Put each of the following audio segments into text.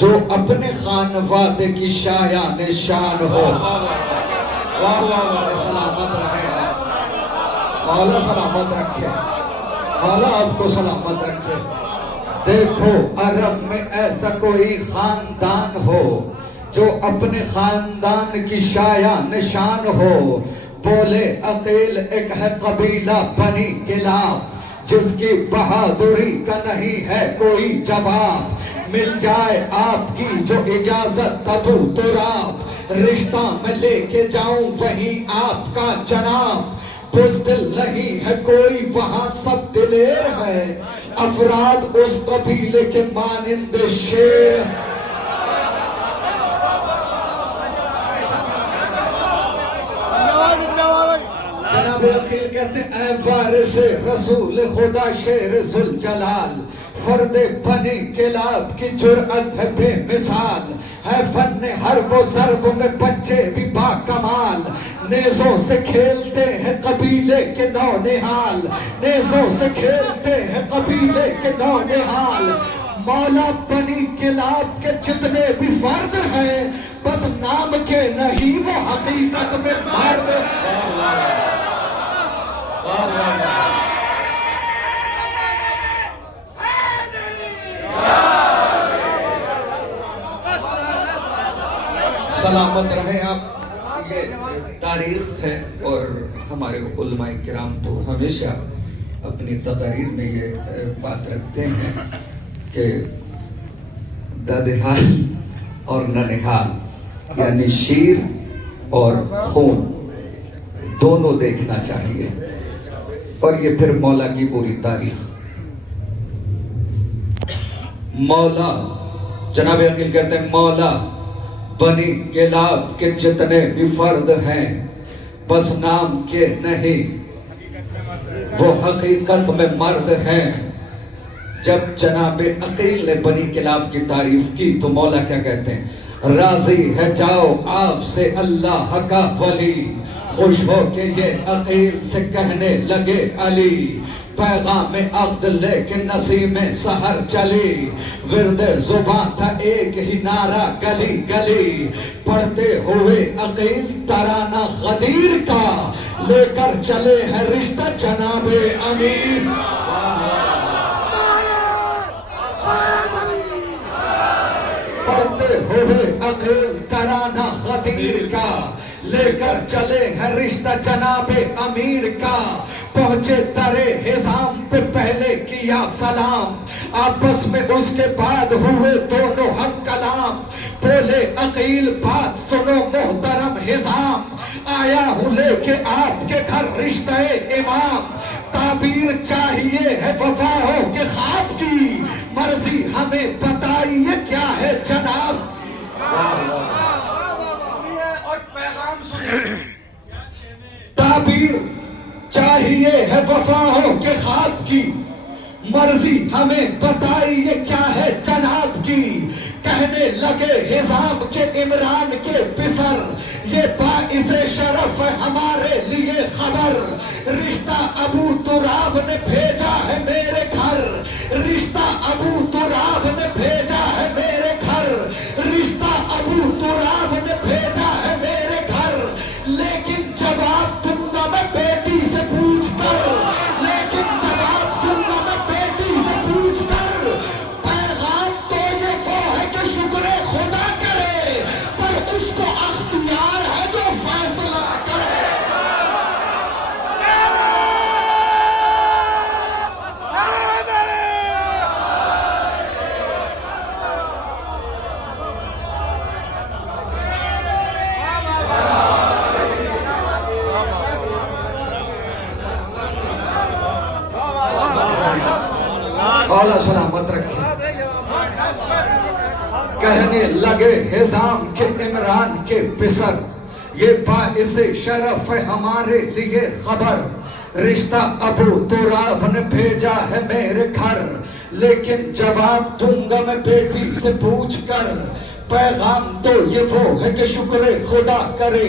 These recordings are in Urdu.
جو اپنے خانوادے کی شایان شان ہو. واہ واہ واہ. سلامت رہے آپ. مولا سلامت رکھے. مولا آپ کو سلامت رکھے. دیکھو عرب میں ایسا کوئی خاندان ہو جو اپنے خاندان کی شایان شان ہو. بولے عقیل ایک ہے قبیلہ بنی کلاب جس کی بہادری کا نہیں ہے کوئی جواب. مل جائے آپ کی جو اجازت ابو تراب رشتہ میں لے کے جاؤں وہیں آپ کا جناب. بزدل نہیں ہے کوئی وہاں سب دلیر ہے. افراد اس قبیلے کے مانند شیر. جناب عقیل کہتے ہیں اے وارث رسول خدا شیر ذوالجلال فرد بنی کلاب کی جرأت ہے بے مثال. ہے فن حرب و ضرب میں بچے بھی با کمال. نیزوں سے کھیلتے ہیں قبیلے کے نونہال. نیزوں سے کھیلتے ہیں قبیلے کے نونہال. مولا بنی کلاب کے جتنے بھی فرد ہیں بس نام کے نہیں وہ حقیقت میں مرد. سلامت رہیں آپ. یہ تاریخ ہے اور ہمارے علماء کرام تو ہمیشہ اپنی تقاریر میں یہ بات رکھتے ہیں کہ ددحال اور ننہال یعنی شیر اور خون دونوں دیکھنا چاہیے. اور یہ پھر مولا کی پوری تاریخ. مولا جناب عقیل کہتے ہیں مولا بنی کلاب کے جتنے بھی فرد ہیں بس نام کے نہیں وہ حقیقت میں مرد ہیں. جب جناب عقیل نے بنی کلاب کی تعریف کی تو مولا کیا کہتے ہیں راضی ہے جاؤ آپ سے اللہ کا ولی. خوش ہو کے یہ عقیل سے کہنے لگے علی. پیغام عقد لے کے نسیم سحر چلی. ورد زباں تھا ایک ہی نعرہ گلی گلی. پڑھتے ہوئے عقیل ترانہ غدیر کا لے کر چلے ہیں رشتہ جناب امیر. پڑھتے ہوئے عقیل ترانہ غدیر کا لے کر چلے ہیں رشتہ جناب امیر کا. پہنچے درے حزام پہ پہلے کیا سلام. آپس میں اس کے بعد ہوئے دونوں حق کلام. بولے عقیل بات سنو محترم حزام. آیا ہوں لے کے آپ کے گھر رشتہ امام. تعبیر چاہیے ہے وفاؤں کے خواب کی. مرضی ہمیں بتائیے کیا ہے جناب. تعبیر چاہیے ہے وفاؤں کے خواب کی. مرضی ہمیں بتائیے کیا ہے جناب کی. کہنے لگے حزام کے عمران کے پسر یہ باعث شرف ہے ہمارے لیے خبر. رشتہ ابو تراب نے بھیجا ہے میرے گھر. رشتہ ابو تراب نے بھیجا ہے میرے گھر. رشتہ ابو تراب نے بھیجا ہے میرے گھر. لیکن جواب دوں گا میں بیٹی سے پوچھ کر. لیکن جواب دوں گا میں بیٹی سے پوچھ کر. پیغام تو یہ وہ ہے کہ شکر خدا کرے پر اس کو اختیار ہے جو فیصلہ کرے. مولا سلامت رکھے. کہنے لگے حزام کے عمران کے پسر یہ باعث شرف ہے ہمارے لیے خبر. رشتہ ابو تراب نے بھیجا ہے میرے گھر. لیکن جواب دوں گا میں بیٹی سے پوچھ کر. پیغام تو یہ وہ ہے کہ شکر خدا کرے،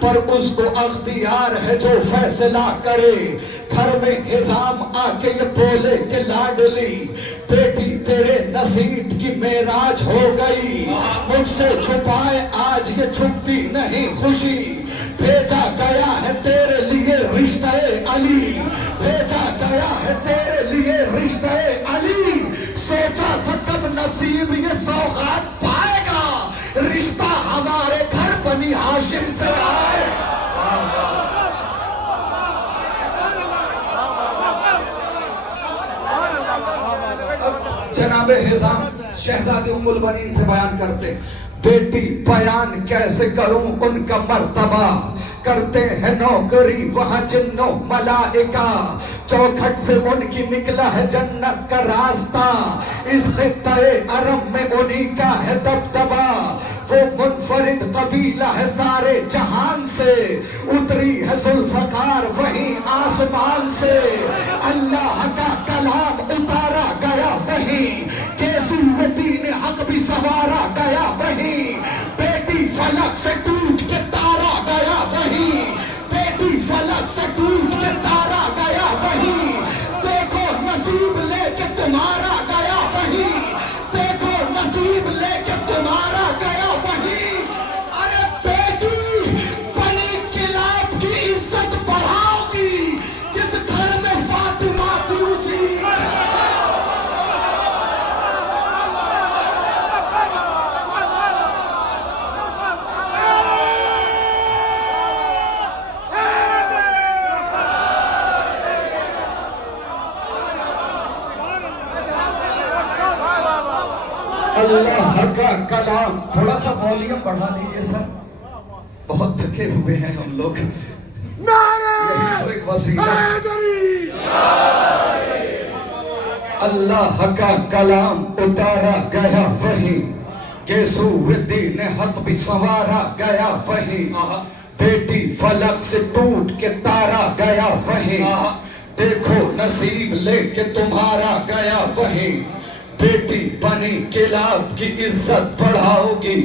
پر اس کو اختیار ہے جو فیصلہ کرے۔ گھر میں حزام آ کے یہ بولے کہ لاڈلی بیٹی تیرے نصیب کی معراج ہو گئی، مجھ سے چھپائے آج یہ چھپتی نہیں خوشی، بھیجا گیا ہے تیرے لیے رشتہ علی، بھیجا گیا ہے تیرے لیے رشتہ علی، سوچا تھا کب نصیب یہ سوغات پائے گا، رشتہ ہمارے گھر بنی ہاشم سے آئے۔ جناب حزام شہزادی ام البنین سے بیان کرتے، بیٹی بیان کیسے کروں ان کا مرتبہ، کرتے ہیں نوکری وہاں جن و ملائکہ، چوکھٹ سے ان کی نکلا ہے جنت کا راستہ، اس خطہ عرب میں انہی کا ہے دبدبہ، وہ منفرد قبیلہ ہے سارے جہان سے، اتری ہے ذوالفقار وہیں آسمان سے، اللہ کا کلام اتارا گیا وہیں، یسوع دین حق بھی سوارا گیا وہیں، بیٹی فلک سے ٹوٹ کے تارا گیا وہیں، بیٹی فلک سے ٹوٹ کے تارا گیا وہیں، دیکھو نصیب لے کے تمہارا گیا وہیں، دیکھو نصیب لے کے تمہارا گیا وہیں، ارے بیٹی بنی کلاب کی عزت بڑھاؤ گی، جس گھر میں فاطمہ تھی اسی اللہ کا کلام۔ تھوڑا سا والیوم بڑھا دیجئے سر، بہت تھکے ہوئے ہیں ہم لوگ۔ اللہ کا کلام اتارا گیا وہیں، یسوع دین حق بھی سنوارا گیا وہیں، بیٹی فلک سے ٹوٹ کے تارا گیا وہیں، دیکھو نصیب لے کے تمہارا گیا وہیں، بیٹی بنی کلاب کی عزت بڑھاؤ گی،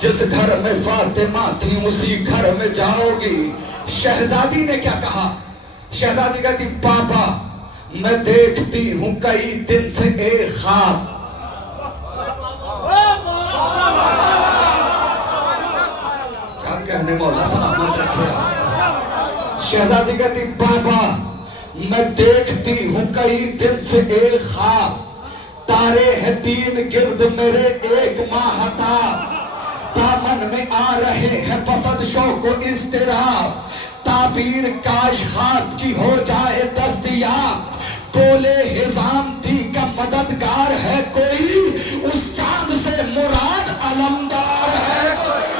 جس گھر میں فاطمہ تھی اسی گھر میں جاؤ گی۔ شہزادی نے کیا کہا؟ شہزادی کہتی پاپا میں دیکھتی ہوں کئی دن سے ایک خواب، کیا کہنے مولا سلامت رکھے۔ شہزادی کہتی پاپا میں دیکھتی ہوں کئی دن سے ایک خواب، تارے ہیں تین گرد میرے ایک ماہتاب، دامن میں آ رہے ہیں پسند شوق و اضطراب، تعبیر کاش خواب کی ہو جائے دستیاب، بولے حزام دی کا مددگار ہے کوئی، اس چاند سے مراد علمدار ہے کوئی۔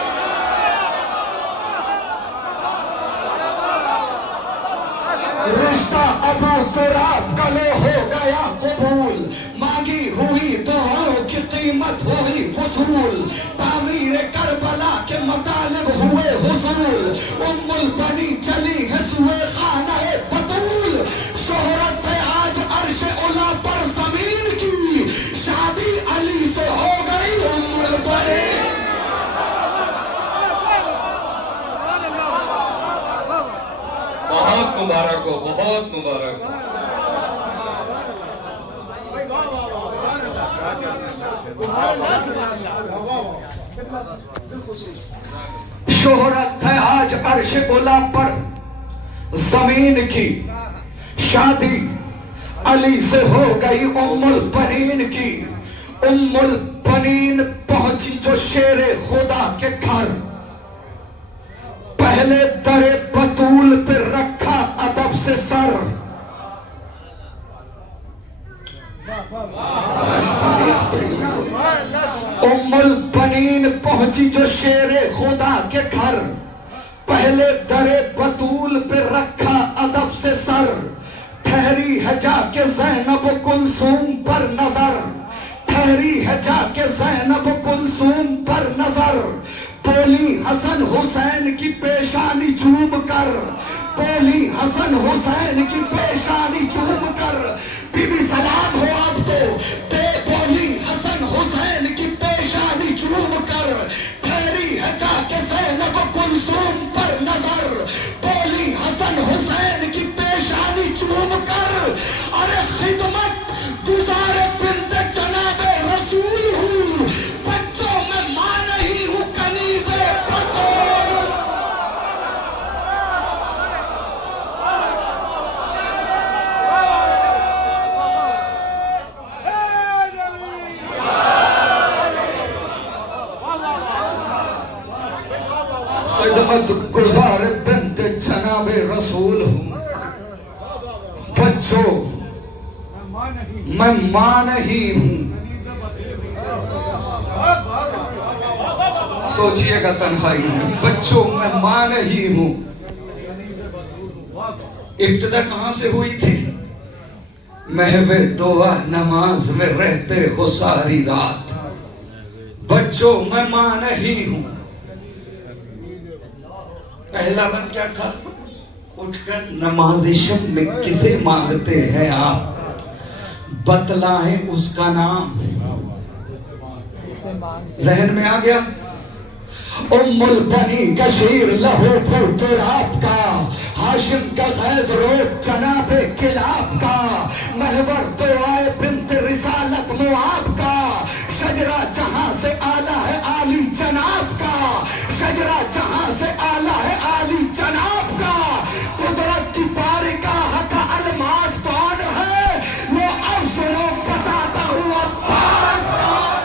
رشتہ ابو تراب کا لو ہو گیا قبول، مانگی ہوئی دعاؤں کی قیمت ہوئی وصول، تعمیر کربلا کے مطالب ہوئے حصول، ام البنی چلی ہے سوئے خانہ بطول، شہرت ہے آج عرش علا پر زمین کی، شادی علی سے ہو گئی ام البنی۔ بہت مبارک ہو، بہت مبارک ہو۔ شہرت ہے آج عرش علا پر زمین کی، شادی علی سے ہو گئی ام البنین کی، ام البنین پہنچی جو شیر خدا کے گھر، پہلے در بطول پہ رکھا ادب سے سر، ام البنین پہنچی جو شیر خدا کے گھر، پہلے در بطول پہ رکھا ادب سے سر، ٹھہری ہے جا کے زینب کلثوم پر نظر، ٹھہری ہے جا کے زینب کلثوم پر نظر، بولی حسن حسین کی پیشانی چوم کر، بولی حسن حسین کی پیشانی چوم کر، بی بی سلام ہو اب تو، بولی حسن حسین کی پیشانی چوم کر۔ خدمت گزار بنت جناب رسول ہوں. بچوں میں ماں نہیں ہوں. سوچئے گا تنہائی میں. بچوں میں ماں نہیں ہوں. ابتدا کہاں سے ہوئی تھی؟ محو دعا نماز میں رہتے ہو ساری رات. بچوں میں ماں نہیں ہوں. پہلا من کیا تھا؟ اٹھ کر نماز شب میں کسے مانگتے ہیں آپ؟ بتلائیں اس کا نام. ذہن میں آ گیا. ام البنی کا شیر لہو پھوٹ آپ کا. ہاشم کا خیز روٹ جناب کلاب کا. محور دعائے بنت رسالت معاب کا. شجرہ جہاں سے آلہ ہے عالی جناب کا. شجرہ جہاں سے آلہ ہے عالی جناب کا. قدرت کی بارگاہ کا الماس کون ہے؟ وہ اب سنو بتاتا ہوں عباس کون.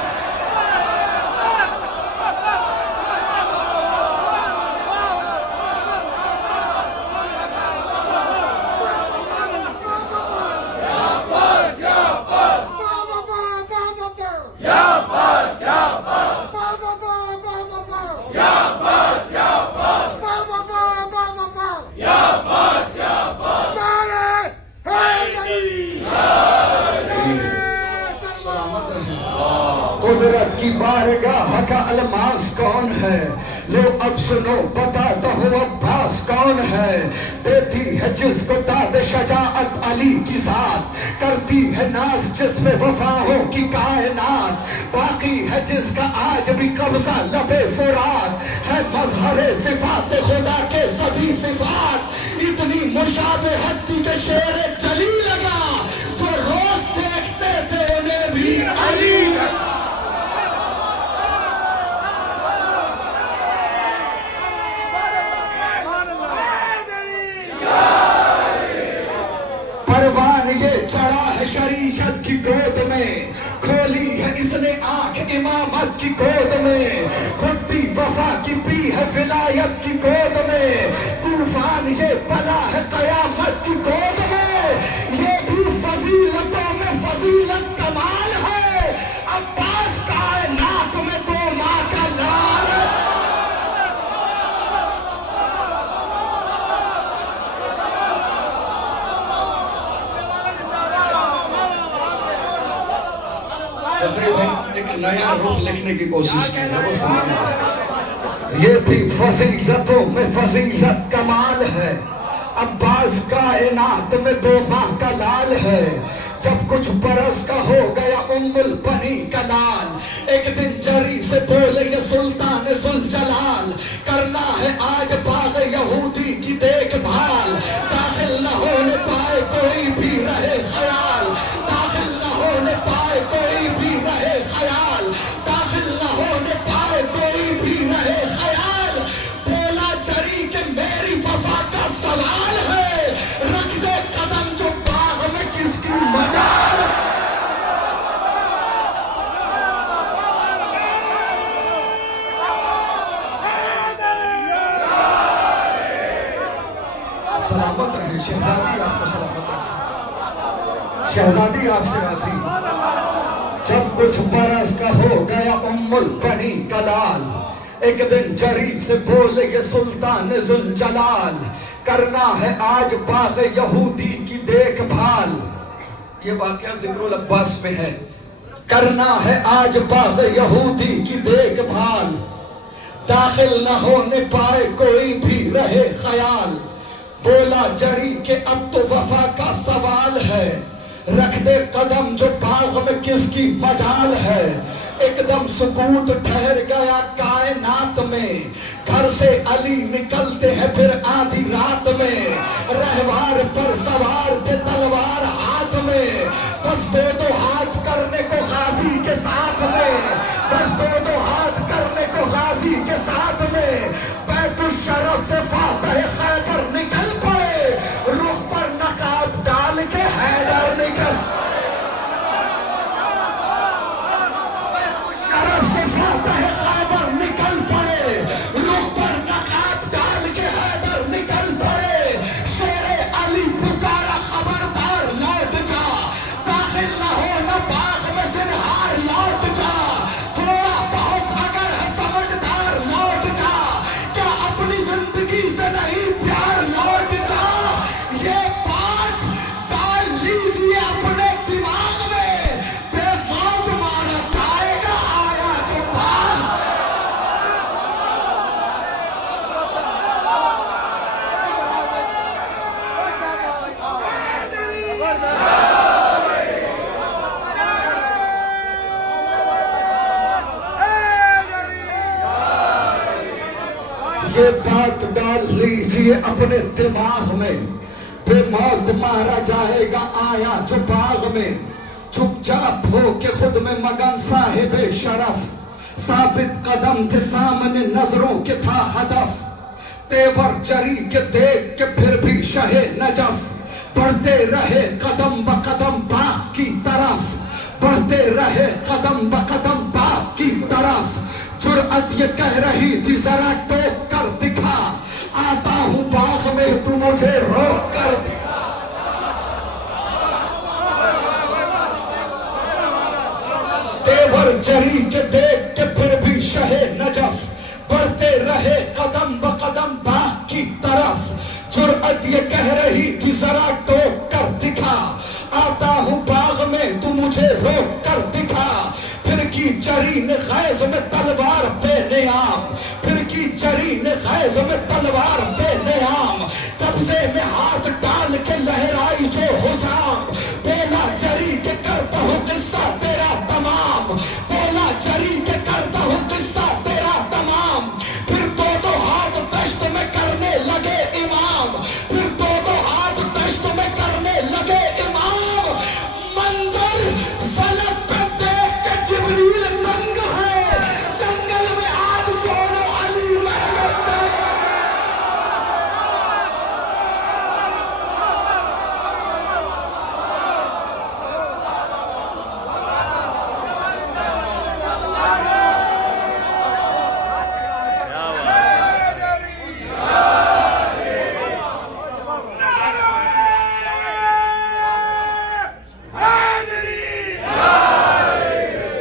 قدرت کی بارگاہ کا الماس کون ہے؟ لو اب سنو بتاتا ہوں عباس کون ہے. دیتی ہے جس کو داد شجاعت علی کی ذات. کرتی ہے ناز جس میں وفاؤں کی کائنات. باقی ہے جس کا آج بھی قبضہ لبے فرات. ہے مظہر صفات خدا کے سبھی صفات. اتنی مشابہت تھی کہ شیر جلی لگا. جو روز دیکھتے تھے انہیں بھی علی لگا. پروان یہ چڑھا ہے شریعت کی گود میں. کھولی ہے اس نے آنکھ امامت کی گود میں. خود بھی وفا کی پی ہے ولایت کی گود میں. طوفان یہ بلا ہے قیامت کی گود میں. یہ بھی فضیلتوں میں فضیلت کمال ہے. عباس کائنات میں دو ماں کا لال ہے. ایک نیا روح لکھنے کی کوشش کی ہے. یہ بھی فضیلتوں میں فضیلت کمال ہے. عباس کائنات میں دو ماہ کا لال ہے. جب کچھ برس کا ہو گیا ام البنی کا لال. ایک دن جری سے بولے یہ سلطان ذوالجلال. کرنا ہے آج باغ یہودی کی دیکھ بھال. داخل نہ ہونے پائے کوئی بھی رہے خیال. داخل نہ ہونے پائے کوئی بھی رہے خیال. داخل نہ ہونے پائے کوئی بھی رہے خیال. بولا جری کہ میری وفا کا سوال ہے. رکھ دے قدم جو باغ میں کس کی مجال. سلامت رہے شہزادی. آپ کو سلامت رہے شہزادی. آپ سے راضی. جب کچھ برس کا ہو گیا ام البنی کا لال. ایک دن جری سے بولے یہ سلطان ذوالجلال. کرنا ہے آج باغ یہودی کی دیکھ بھال. یہ واقعہ ذکر العباس میں ہے. کرنا ہے آج باغ یہودی کی دیکھ بھال. داخل نہ ہونے پائے کوئی بھی رہے خیال. بولا جری کہ اب تو وفا کا سوال ہے. رکھ دے قدم جو باغ میں کس کی مجال ہے. ایک دم سکوت ٹھہر گیا کائنات میں. گھر سے علی نکلتے ہیں پھر آدھی رات میں. رہوار پر سوار تھے تلوار ہاتھ میں. بس دو ہاتھ کرنے کو غازی کے ساتھ میں. بس دو ہاتھ کرنے کو غازی کے ساتھ میں. بیت الشرف سے فاتح خیبر نکل پڑے. رخ پر نقاب ڈال کے حیدر نکل. بیت الشرف سے فاتح خیبر نکل پڑے. رخ پر نقاب ڈال یہ بات ڈال لیجئے اپنے دماغ میں، بے موت مارا جائے گا آیا جو باغ میں، چپ چاپ ہو کے خود میں مگن صاحب شرف، ثابت قدم تھے سامنے نظروں کے تھا ہدف، تیور جری کے دیکھ کے پھر بھی شہ نجف، بڑھتے رہے قدم بقدم باغ کی طرف، بڑھتے رہے قدم بقدم باغ کی طرف، جرأت یہ کہہ رہی تھی ذرا ٹوک کر دکھا، آتا ہوں باغ میں تو مجھے روک کر دکھا، تیور جری کے دیکھ کے پھر بھی شہ نجف، بڑھتے رہے قدم بقدم باغ کی طرف، جرأت یہ کہہ رہی تھی ذرا ٹوک کر دکھا، آتا ہوں باغ میں تو مجھے روک کر دکھا، پھر کی چری نے خیز میں تلوار بے نیام، پھر کی چری نے خیز میں تلوار بے نیام، قبضے میں ہاتھ ڈال کے لہرائی جو حسام، بولا چری کے کرتا ہوں قصہ تیرا تمام، بولا چری کے کرتا ہوں قصہ تیرا تمام، پھر دو دو ہاتھ دشت میں کرنے لگے امام، پھر دو دو ہاتھ دشت میں کرنے لگے امام، منظر فلک پہ دیکھ کے جبریل تنگ ہے، جنگل میں آج دونوں علی محمد تھے،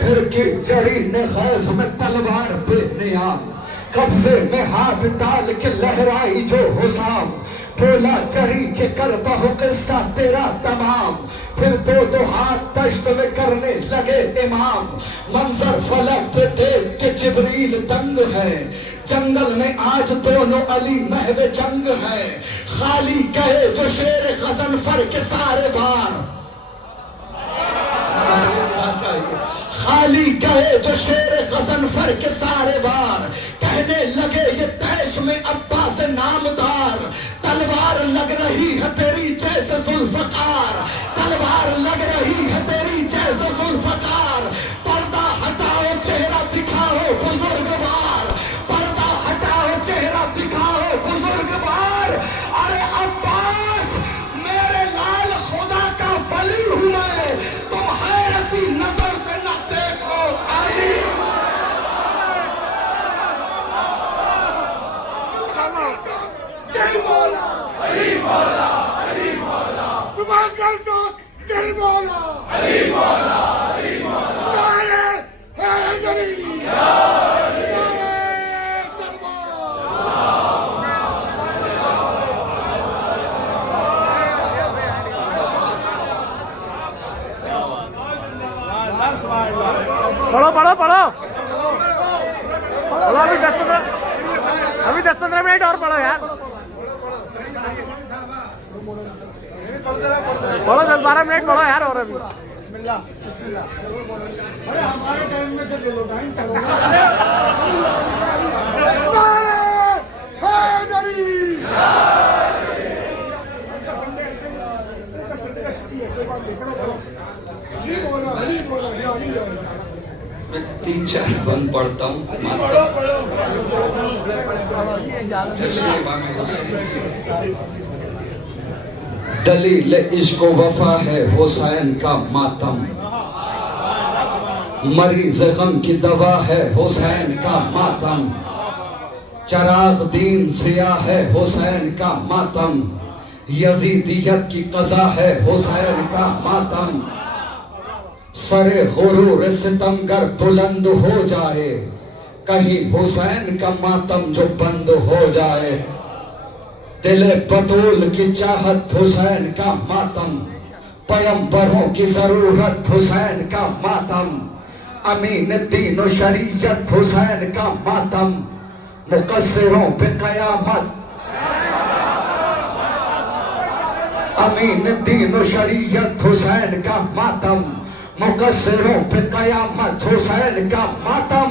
پھر کی جری نے خیز میں تلوار بے نیام، قبضے میں ہاتھ ڈال کے لہرائی جو حسام، بولا جری کے کرتا ہوں قصہ تیرا تمام، پھر دو دو ہاتھ دشت میں کرنے لگے امام، منظر فلک پہ دیکھ کے جبریل دنگ ہے، جنگل میں آج دونوں علی محو جنگ ہے، خالی کہے جو شیر غضنفر کے سارے بار، خالی کہے جو شیر غضنفر کے سارے بار، کہنے لگے یہ تیش میں عباس نامدار، تلوار لگ رہی ہے تیری جیسے ذوالفقار، تلوار لگ رہی ہے تیری جیسے ذوالفقار، پردہ ہٹاؤ چہرہ دکھاؤ بزرگوار، پردہ ہٹاؤ چہرہ دکھاؤ بزرگوار، ارے عباس میرے لال خدا کا ولی ہوں میں، تم حیرتی نظر سے نہ دیکھو علی، دل مولا علی مولا علی مولا، زبان کر دو دل مولا علی مولا علی مولا، نعرہ حیدری نعرہ پڑھو پڑھو پڑھو پڑھو، ابھی 10-15 منٹ اور پڑھو یار، پڑھو 10-12 منٹ پڑھو یار اور ابھی، ہمارے ٹائم میں سے لو ٹائم کرو نعرہ حیدری، علی مولا علی مولا یا علی مولا، میں 3-4 بند پڑھتا ہوں، دلیل عشق و وفا ہے حسین کا ماتم، مریض غم کی دوا ہے حسین کا ماتم، چراغ دین سیاہ ہے حسین کا ماتم، یزیدیت کی قضا ہے حسین کا ماتم، سر غرور ستمگر بلند ہو جائے، کہیں حسین کا ماتم جو بند ہو جائے، دل بطول کی چاہت حسین کا ماتم، پیمبروں کی ضرورت حسین کا ماتم، امین دین و شریعت حسین کا ماتم، مقصروں پہ قیامت، امین دین و شریعت حسین کا ماتم، مقصروں پہ قیامت حسین کا ماتم،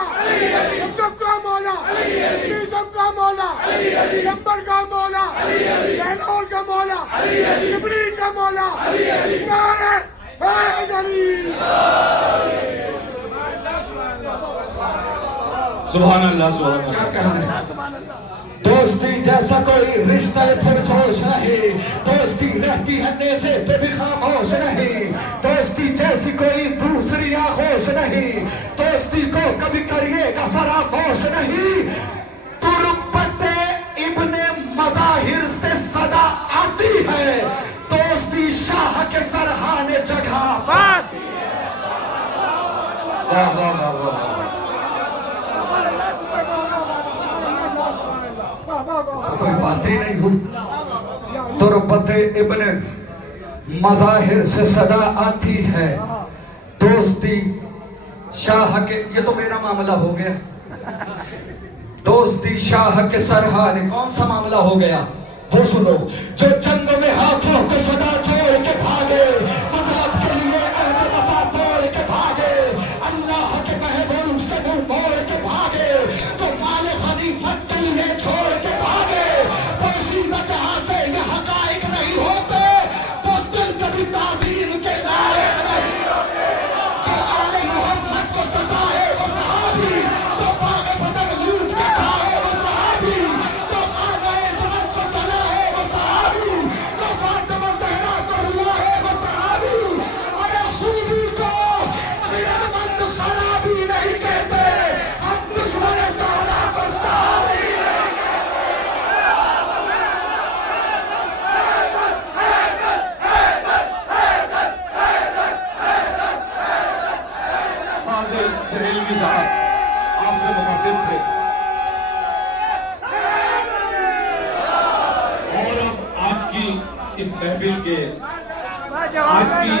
مولا ہم سب کا مولا سب کا مولا نمبر کا مولا بہلور کا مولا جبریل کا مولا نعرہ حیدری سبحان اللہ سبحان اللہ دوستی جیسا کوئی رشتہ پرجوش نہیں دوستی رہتی ہے نیزے پہ بھی خاموش نہیں دوستی جیسی کوئی دوسری آغوش نہیں دوستی کو کبھی کریے گا فراموش نہیں تربت ابن مظاہر سے صدا آتی ہے دوستی شاہ کے سرحان جگہ پاتی واہ واہ واہ واہ کوئی باتیں نہیں ہوئی تربت ابن مظاہر سے صدا آتی ہے دوستی شاہ کے یہ تو میرا معاملہ ہو گیا دوستی شاہ کے سرحان کون سا معاملہ ہو گیا وہ سنو جو جنگ میں ہاتھوں کو صدا چھوڑ کے بھاگے مذہب کے لیے عہد وفا توڑ کے بھاگے اللہ کے محبوب سے منہ موڑ کے بھاگے جو مال غنیمت کے لیے چھوڑ کے بھاگے پوشیدہ جہاں سے یہ حقائق نہیں ہوتے پوسٹل کبھی تعظیم کے لائق نہیں ہوتے جو آل محمد کو ستائے وہ صحابی تو باغ فتح لوٹ کے کھائے وہ صحابی تو خانہ زمن کو چلائے وہ صحابی تو فاطمہ زہرا کو رلائے وہ صحابی ارے خوبی کو خیرمند خرابی نہیں کہتے ہم دشمن زہرا کو صحابی نہیں حاضر سہیلوی صاحب آپ سے مخاطب تھے اور اب آج کی اس محفل کے آج کی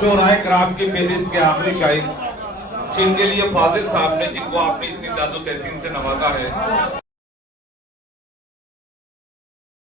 شعراء کرام کی فہرست کے آخری شاعر جن کے لیے فاضل صاحب نے جن کو آپ نے اتنی داد و تحسین سے نوازا ہے